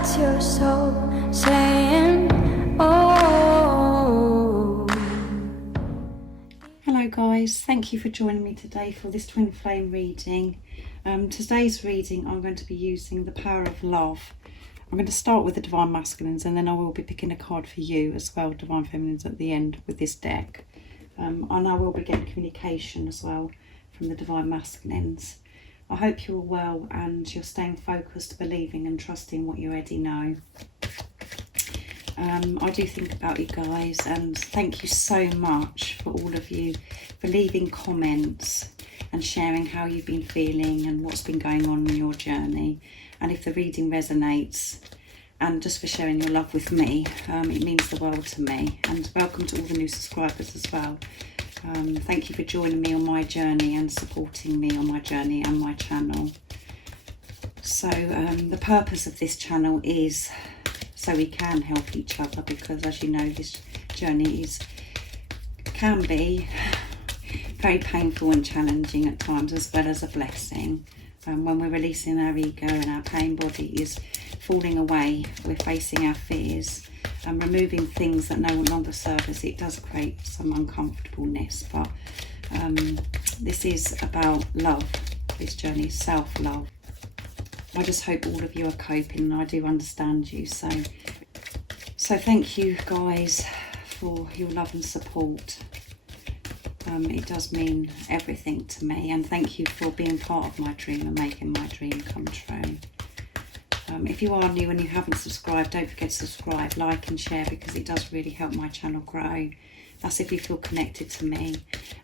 That's your soul saying, oh. Hello guys, thank you for joining me today for this twin flame reading. Today's reading I'm going to be using the power of love. I'm going to start with the Divine Masculines and then I will be picking a card for you as well, Divine Feminines, at the end with this deck. And I will be getting communication as well from the Divine Masculines. I hope you're well and you're staying focused, believing and trusting what you already know. I do think about you guys, and thank you so much for all of you for leaving comments and sharing how you've been feeling and what's been going on in your journey. And if the reading resonates, and just for sharing your love with me, it means the world to me. And welcome to all the new subscribers as well. Thank you for joining me on my journey and supporting me on my journey and my channel. So the purpose of this channel is so we can help each other, because as you know, this journey can be very painful and challenging at times, as well as a blessing. When we're releasing our ego and our pain body is falling away, we're facing our fears and removing things that no longer serve us. It does create some uncomfortableness, but this is about love. This journey is self-love. I just hope all of you are coping, and I do understand you. So thank you guys for your love and support. It does mean everything to me, and thank you for being part of my dream and making my dream come true. If you are new and you haven't subscribed, don't forget to subscribe, like and share, because it does really help my channel grow. That's if you feel connected to me.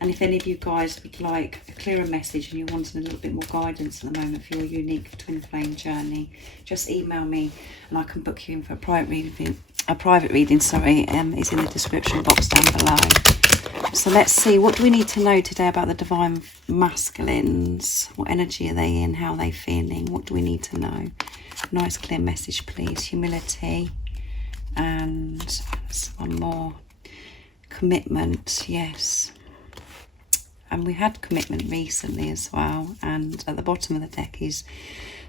And if any of you guys would like a clearer message and you're wanting a little bit more guidance at the moment for your unique twin flame journey, just email me and I can book you in for a private reading. It's in the description box down below. So let's see, what do we need to know today about the Divine Masculines? What energy are they in? How are they feeling? What do we need to know? Nice clear message, please. Humility and one more. Commitment, yes. And we had commitment recently as well. And at the bottom of the deck is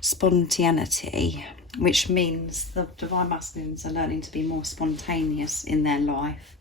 spontaneity, which means the Divine Masculines are learning to be more spontaneous in their life.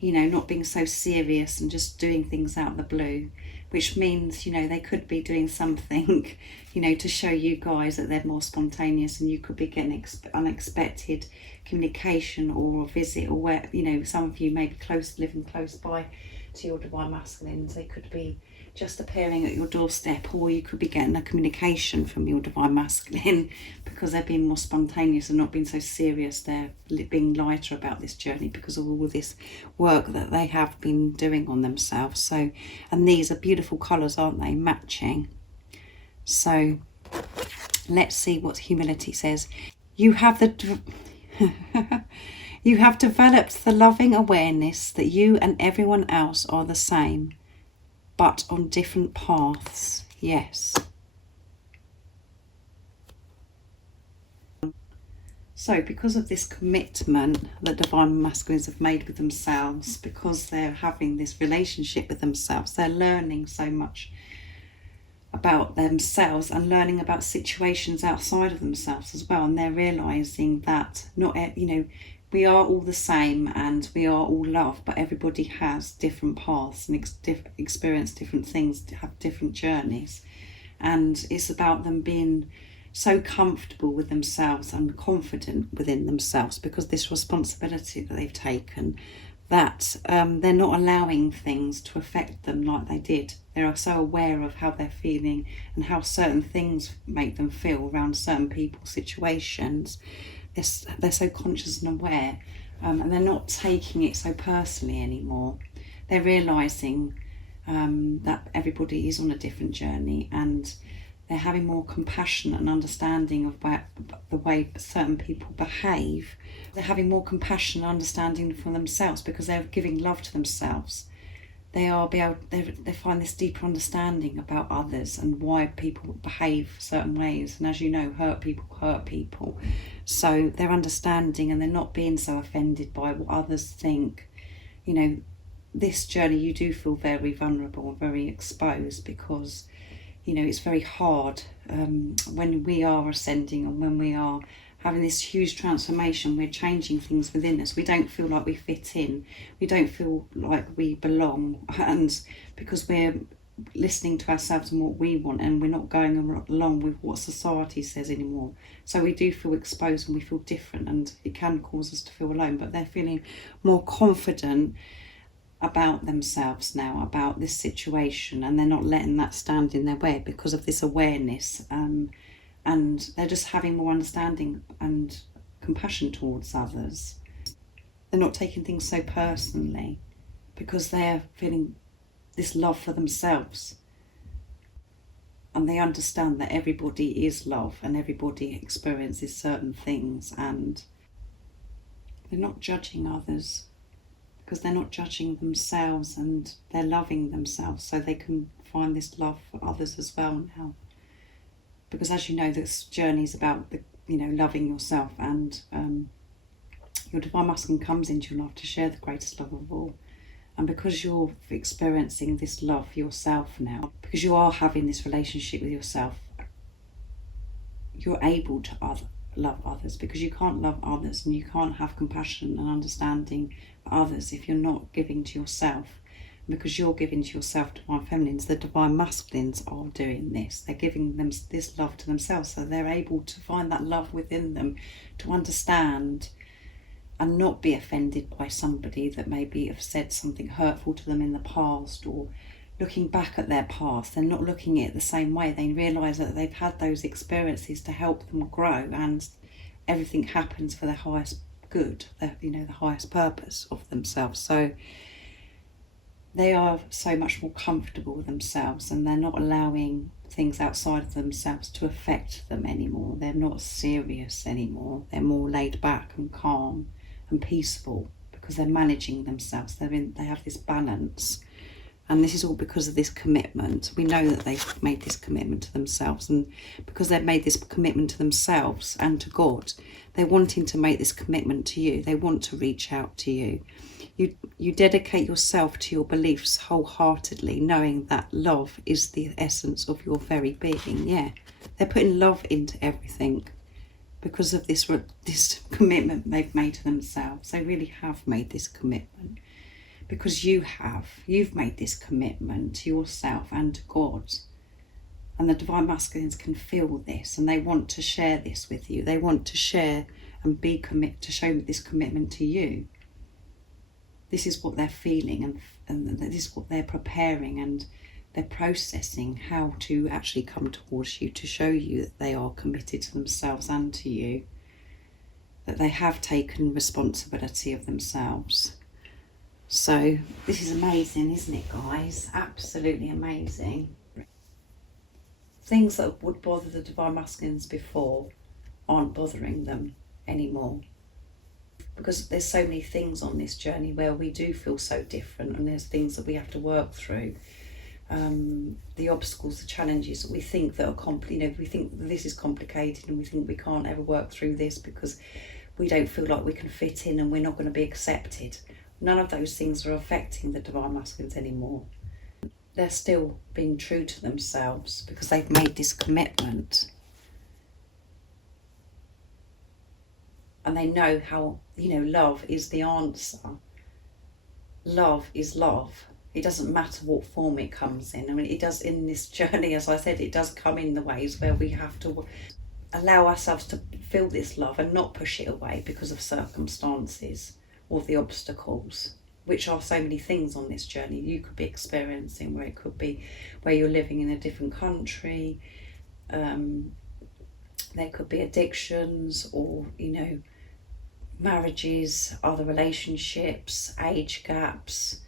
You know, not being so serious and just doing things out of the blue, which means, you know, they could be doing something, you know, to show you guys that they're more spontaneous, and you could be getting unexpected communication or a visit, or where, you know, some of you may be living close by to your Divine Masculines. They could be just appearing at your doorstep, or you could be getting a communication from your Divine Masculine because they're being more spontaneous and not being so serious. They're being lighter about this journey because of all this work that they have been doing on themselves. So, and these are beautiful colours, aren't they? Matching. So let's see what humility says. You have you have developed the loving awareness that you and everyone else are the same, but on different paths. Yes. So because of this commitment that Divine Masculines have made with themselves, because they're having this relationship with themselves, they're learning so much about themselves and learning about situations outside of themselves as well. And they're realising that we are all the same and we are all love, but everybody has different paths and experience different things, have different journeys. And it's about them being so comfortable with themselves and confident within themselves, because this responsibility that they've taken, that they're not allowing things to affect them like they did. They are so aware of how they're feeling and how certain things make them feel around certain people, situations. They're so conscious and aware, and they're not taking it so personally anymore. They're realising that everybody is on a different journey, and they're having more compassion and understanding of the way certain people behave. They're having more compassion and understanding for themselves because they're giving love to themselves. They find this deeper understanding about others and why people behave certain ways. And as you know, hurt people. So they're understanding, and they're not being so offended by what others think. You know, this journey you do feel very vulnerable and very exposed, because you know it's very hard when we are ascending and when we are having this huge transformation. We're changing things within us. We don't feel like we fit in. We don't feel like we belong. And because we're listening to ourselves and what we want, and we're not going along with what society says anymore. So we do feel exposed and we feel different, and it can cause us to feel alone. But they're feeling more confident about themselves now, about this situation, and they're not letting that stand in their way because of this awareness. And they're just having more understanding and compassion towards others. They're not taking things so personally because they're feeling this love for themselves, and they understand that everybody is love and everybody experiences certain things, and they're not judging others because they're not judging themselves, and they're loving themselves so they can find this love for others as well now. Because as you know, this journey is about loving yourself, and your Divine Masculine comes into your life to share the greatest love of all. And because you're experiencing this love for yourself now, because you are having this relationship with yourself, you're able to love others, because you can't love others and you can't have compassion and understanding for others if you're not giving to yourself. And because you're giving to yourself, Divine Feminines, the Divine Masculines are doing this. They're giving them this love to themselves, so they're able to find that love within them, to understand and not be offended by somebody that maybe have said something hurtful to them in the past, or looking back at their past. They're not looking at it the same way. They realise that they've had those experiences to help them grow, and everything happens for their highest good, the highest purpose of themselves. So they are so much more comfortable with themselves, and they're not allowing things outside of themselves to affect them anymore. They're not serious anymore. They're more laid back and calm and peaceful because they're managing themselves. They have this balance, and this is all because of this commitment. We know that they've made this commitment to themselves, and because they've made this commitment to themselves and to God, they're wanting to make this commitment to you. They want to reach out to you. You dedicate yourself to your beliefs wholeheartedly, knowing that love is the essence of your very being. Yeah, they're putting love into everything because of this commitment they've made to themselves. They really have made this commitment because you've made this commitment to yourself and to God. And the Divine Masculines can feel this, and they want to share this with you. They want to share and to show this commitment to you. This is what they're feeling, and this is what they're preparing, and they're processing how to actually come towards you to show you that they are committed to themselves and to you, that they have taken responsibility of themselves. So this is amazing, isn't it, guys? Absolutely amazing. Things that would bother the Divine Masculines before aren't bothering them anymore, because there's so many things on this journey where we do feel so different, and there's things that we have to work through. The obstacles, the challenges that we think that are we think that this is complicated, and we think we can't ever work through this because we don't feel like we can fit in and we're not going to be accepted. None of those things are affecting the Divine Masculines anymore. They're still being true to themselves because they've made this commitment. And they know how, love is the answer. Love is love. It doesn't matter what form it comes in. I mean, it does in this journey, as I said, it does come in the ways where we have to allow ourselves to feel this love and not push it away because of circumstances or the obstacles, which are so many things on this journey you could be experiencing, where it could be where you're living in a different country. There could be addictions, or, marriages, other relationships, age gaps,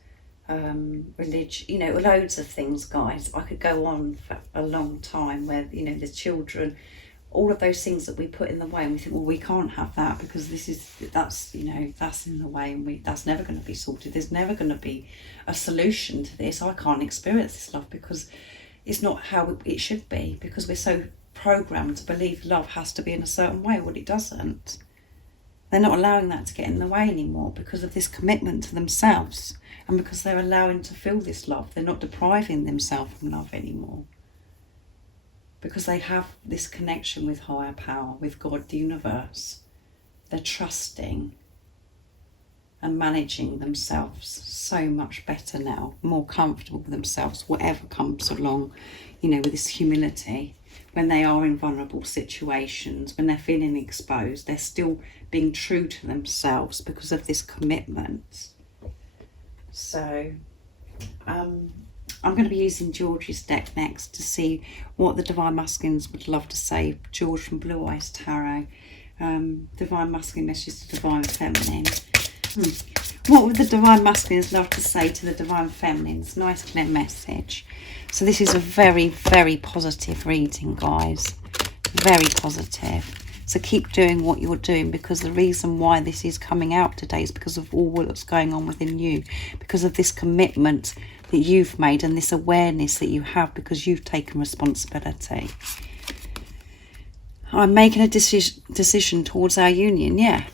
religion, loads of things, guys. I could go on for a long time where, the children, all of those things that we put in the way, and we think, well, we can't have that because that's in the way, and that's never going to be sorted. There's never going to be a solution to this. I can't experience this love because it's not how it should be, because we're so programmed to believe love has to be in a certain way. Well, it doesn't. They're not allowing that to get in the way anymore because of this commitment to themselves, and because they're allowing to feel this love. They're not depriving themselves from love anymore, because they have this connection with higher power, with God, the universe. They're trusting and managing themselves so much better now, more comfortable with themselves, whatever comes along, you know, with this humility. When they are in vulnerable situations, when they're feeling exposed, they're still being true to themselves because of this commitment. So I'm going to be using George's deck next to see what the Divine Masculines would love to say. George from Blue Eyes Tarot. Divine Masculine messages to Divine Feminine. What would the Divine Masculines love to say to the Divine Feminines? Nice clear message. So this is a very, very positive reading, guys. Very positive. So keep doing what you're doing, because the reason why this is coming out today is because of all that's going on within you, because of this commitment that you've made and this awareness that you have, because you've taken responsibility. I'm making a decision towards our union. Yeah,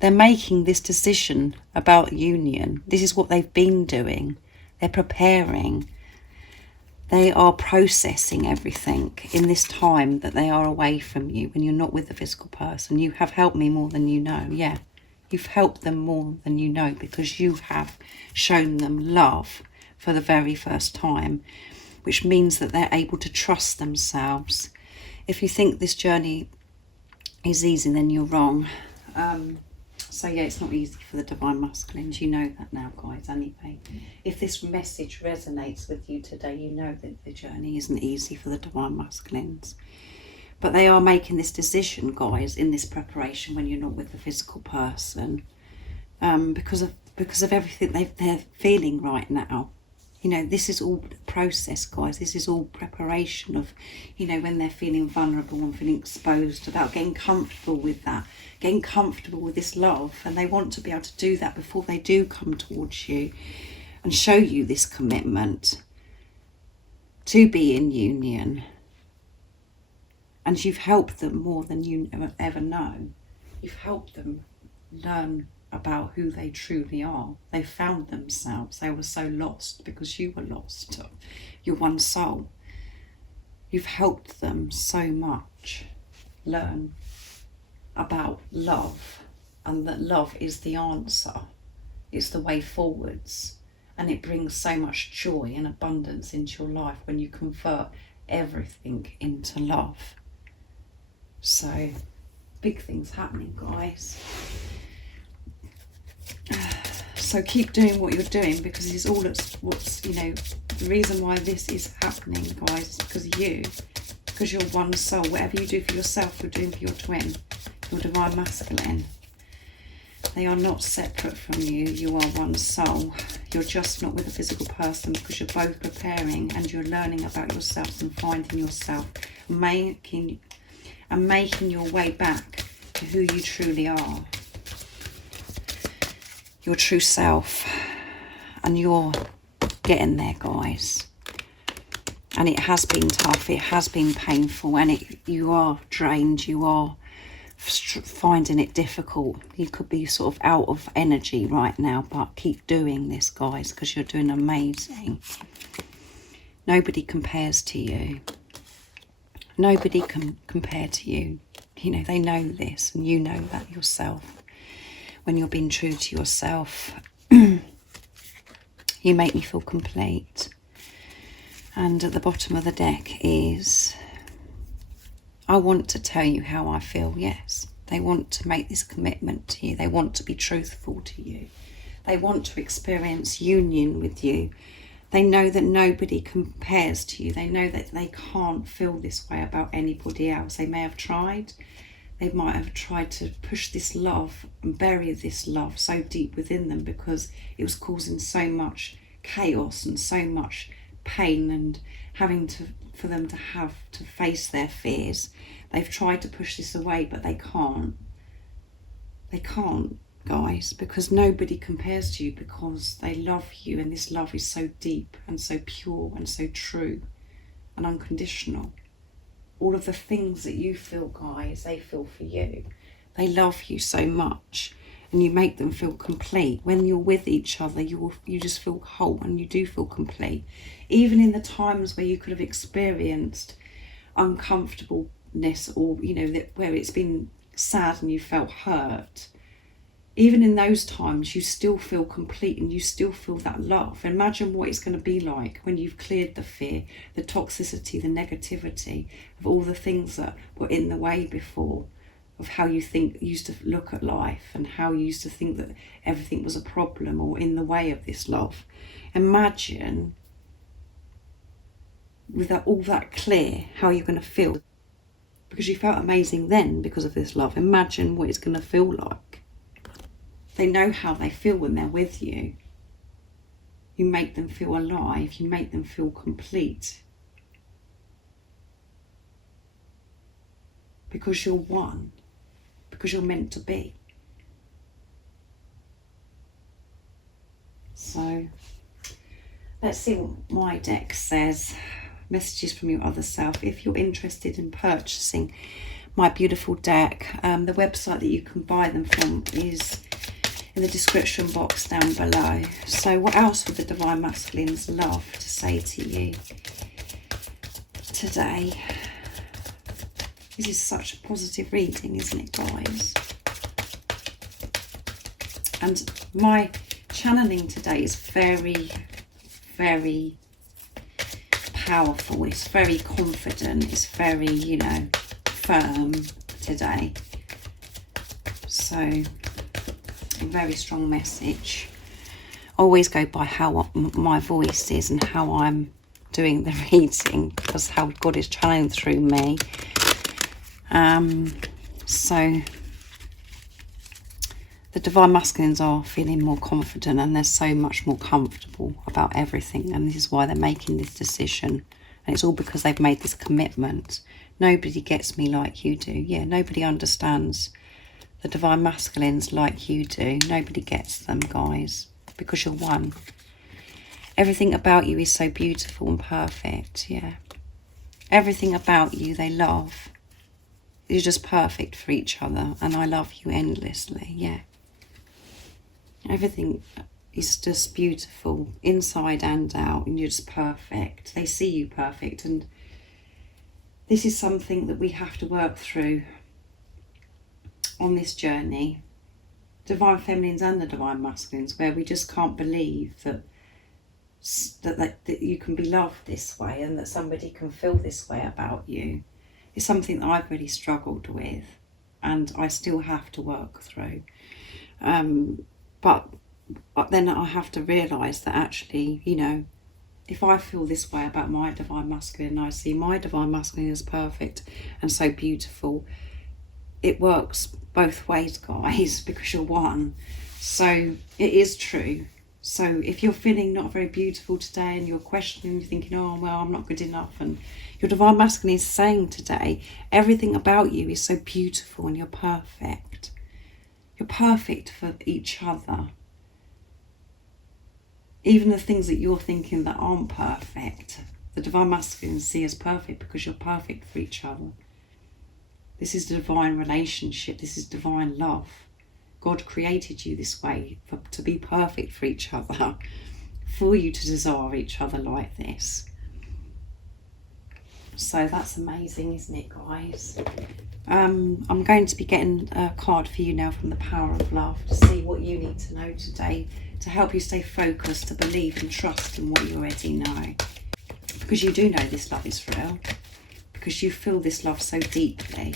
they're making this decision about union. This is what they've been doing. They're preparing. They are processing everything in this time that they are away from you, when you're not with the physical person. You have helped me more than you know. Yeah, you've helped them more than you know, because you have shown them love for the very first time, which means that they're able to trust themselves. If you think this journey is easy, then you're wrong. So yeah, it's not easy for the Divine Masculines. You know that now, guys, anyway. If this message resonates with you today, you know that the journey isn't easy for the Divine Masculines. But they are making this decision, guys, in this preparation when you're not with the physical person, because of everything they're feeling right now. You know, this is all process, guys. This is all preparation of, you know, when they're feeling vulnerable and feeling exposed, about getting comfortable with that, getting comfortable with this love. And they want to be able to do that before they do come towards you and show you this commitment to be in union. And you've helped them more than you ever know. You've helped them learn about who they truly are. They found themselves. They were so lost because you were lost. You're one soul. You've helped them so much learn about love, and that love is the answer. It's the way forwards, and it brings so much joy and abundance into your life when you convert everything into love. So big things happening, guys. So keep doing what you're doing, because it's all what's, you know, the reason why this is happening, guys, is because of you, because you're one soul. Whatever you do for yourself, you're doing for your twin, your Divine Masculine. They are not separate from you. You are one soul. You're just not with a physical person, because you're both preparing and you're learning about yourselves and finding yourself, making your way back to who you truly are. Your true self. And you're getting there, guys. And it has been tough, it has been painful, and you are drained, you are finding it difficult. You could be sort of out of energy right now, but keep doing this, guys, because you're doing amazing. Nobody compares to you. Nobody can compare to you. You know, they know this, and you know that yourself. When you're being true to yourself, you make me feel complete. And at the bottom of the deck is, I want to tell you how I feel. Yes, they want to make this commitment to you. They want to be truthful to you. They want to experience union with you. They know that nobody compares to you. They know that they can't feel this way about anybody else. They may have tried. They might have tried to push this love and bury this love so deep within them, because it was causing so much chaos and so much pain, and having for them to have to face their fears. They've tried to push this away, but they can't. They can't, guys, because nobody compares to you, because they love you, and this love is so deep and so pure and so true and unconditional. All of the things that you feel, guys, they feel for you. They love you so much, and you make them feel complete. When you're with each other, you just feel whole, and you do feel complete. Even in the times where you could have experienced uncomfortableness, or where it's been sad and you felt hurt, even in those times you still feel complete and you still feel that love. Imagine what it's going to be like when you've cleared the fear, the toxicity, the negativity of all the things that were in the way before, of how you used to look at life, and how you used to think that everything was a problem or in the way of this love. Imagine with all that clear how you're going to feel, because you felt amazing then because of this love. Imagine what it's going to feel like. They know how they feel when they're with you. You make them feel alive. You make them feel complete. Because you're one. Because you're meant to be. So, let's see what my deck says. Messages from your other self. If you're interested in purchasing my beautiful deck, the website that you can buy them from is in the description box down below. So what else would the Divine Masculines love to say to you today? This is such a positive reading, isn't it, guys? And my channeling today is very, very powerful. It's very confident. It's very, firm today. So, a very strong message. I always go by how my voice is and how I'm doing the reading, because how God is channeling through me. So the Divine Masculines are feeling more confident, and they're so much more comfortable about everything, and this is why they're making this decision. And it's all because they've made this commitment. Nobody gets me like you do. Yeah, nobody understands the Divine Masculines like you do. Nobody gets them, guys, because you're one. Everything about you is so beautiful and perfect. Yeah, everything about you they love. You're just perfect for each other, and I love you endlessly. Yeah, everything is just beautiful inside and out, and you're just perfect. They see you perfect, and this is something that we have to work through on this journey, Divine Feminines and the Divine Masculines, where we just can't believe that you can be loved this way, and that somebody can feel this way about you. It's something that I've really struggled with, and I still have to work through. But then I have to realise that actually, if I feel this way about my Divine Masculine, and I see my Divine Masculine as perfect and so beautiful, it works both ways, guys, because you're one. So it is true. So if you're feeling not very beautiful today, and you're questioning, you're thinking, oh, well, I'm not good enough, and your Divine Masculine is saying today, everything about you is so beautiful and you're perfect. You're perfect for each other. Even the things that you're thinking that aren't perfect, the Divine Masculine see as perfect, because you're perfect for each other. This is the divine relationship. This is divine love. God created you this way to be perfect for each other, for you to desire each other like this. So that's amazing, isn't it, guys? I'm going to be getting a card for you now from the Power of Love to see what you need to know today to help you stay focused, to believe and trust in what you already know. Because you do know this love is real. Because you feel this love so deeply.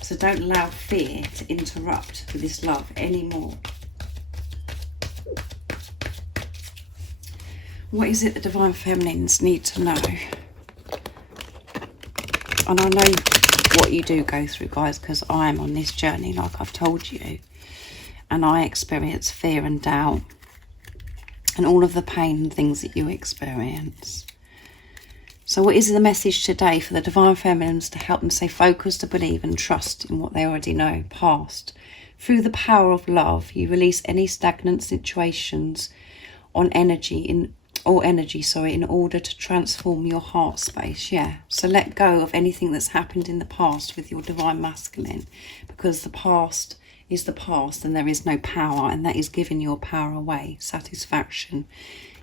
So don't allow fear to interrupt with this love anymore. What is it the Divine Feminines need to know? And I know what you do go through, guys, because I am on this journey, like I've told you. And I experience fear and doubt. And all of the pain and things that you experience. So what is the message today for the Divine Feminines to help them stay focused, to believe and trust in what they already know, past? Through the power of love, you release any stagnant situations on energy in order to transform your heart space. Yeah. So let go of anything that's happened in the past with your Divine Masculine, because the past is the past and there is no power, and that is giving your power away. Satisfaction.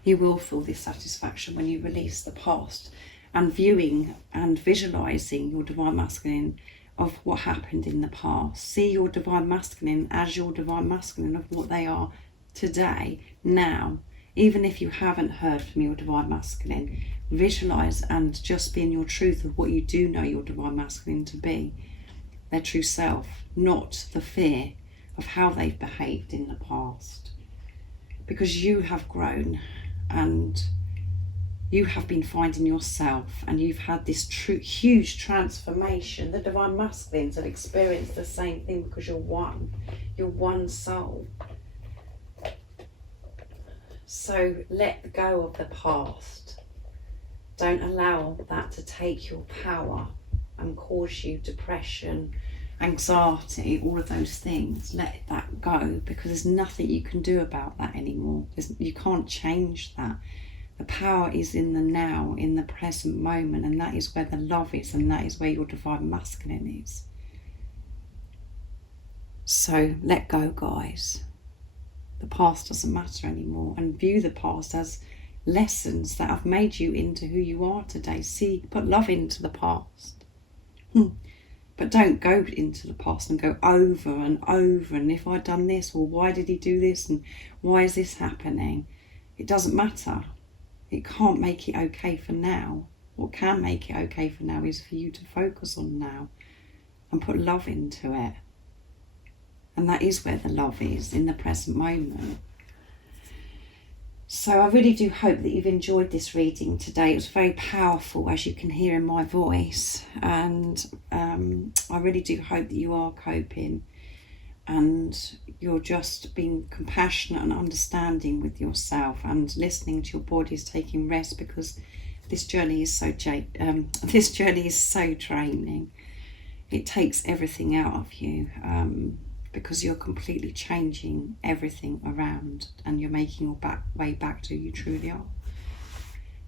You will feel this satisfaction when you release the past and viewing and visualizing your divine masculine of what happened in the past. See your divine masculine as your divine masculine of what they are today, now. Even if you haven't heard from your divine masculine, visualize and just be in your truth of what you do know your divine masculine to be, their true self, not the fear of how they've behaved in the past. Because you have grown and you have been finding yourself, and you've had this huge transformation. The divine masculines have experienced the same thing because you're one soul. So let go of the past. Don't allow that to take your power and cause you depression, anxiety, all of those things. Let that go, because there's nothing you can do about that anymore. You can't change that. The power is in the now, in the present moment, and that is where the love is, and that is where your divine masculine is. So let go, guys. The past doesn't matter anymore, and view the past as lessons that have made you into who you are today. See, put love into the past. But don't go into the past and go over and over, and if I'd done this, well, why did he do this, and why is this happening? It doesn't matter. It can't make it okay for now. What can make it okay for now is for you to focus on now and put love into it. And that is where the love is, in the present moment. So I really do hope that you've enjoyed this reading today. It was very powerful, as you can hear in my voice. And I really do hope that you are coping and you're just being compassionate and understanding with yourself and listening to your bodies, taking rest, because this journey is so draining. It takes everything out of you, because you're completely changing everything around, and you're making your way back to who you truly are,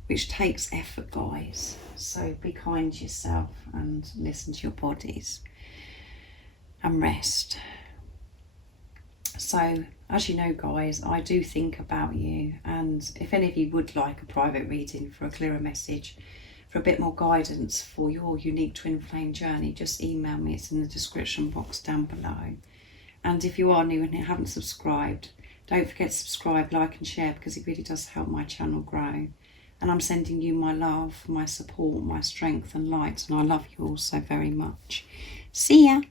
which takes effort, guys. So be kind to yourself and listen to your bodies and rest. So, as you know, guys, I do think about you, and if any of you would like a private reading for a clearer message, for a bit more guidance for your unique twin flame journey, just email me. It's in the description box down below. And if you are new and haven't subscribed, don't forget to subscribe, like and share, because it really does help my channel grow. And I'm sending you my love, my support, my strength and light, and I love you all so very much. See ya!